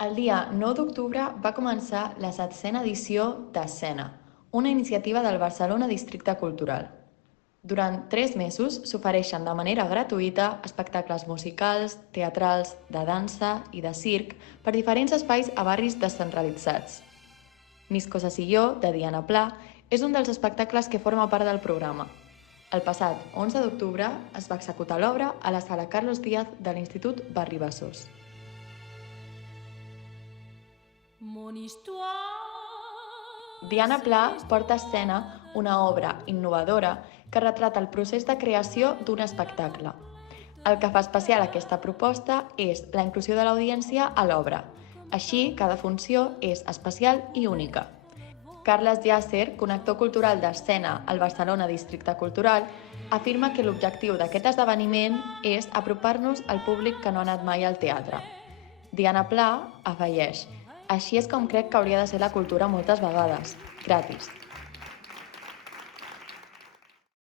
El dia 9 d'octubre va començar la 7a edició d'Escena, una iniciativa del Barcelona Districte Cultural. Durant 3 mesos s'ofereixen de manera gratuïta espectacles musicals, teatrals, de dansa i de circ per diferents espais a barris descentralitzats. Mis coses i jo, de Diana Pla, és un dels espectacles que forma part del programa. El passat 11 d'octubre es va executar l'obra a la sala Carlos Díaz de l'Institut Barri Bassós. Diana Pla porta a escena una obra innovadora que retrata el procés de creació d'un espectacle. El que fa especial aquesta proposta és la inclusió de l'audiència a l'obra. Així, cada funció és especial i única. Carles Llàcer, connector cultural d'Escena al Barcelona Districte Cultural, afirma que l'objectiu d'aquest esdeveniment és apropar-nos al públic que no ha anat mai al teatre. Diana Pla afegeix: així és com crec que hauria de ser la cultura moltes vegades, gratis.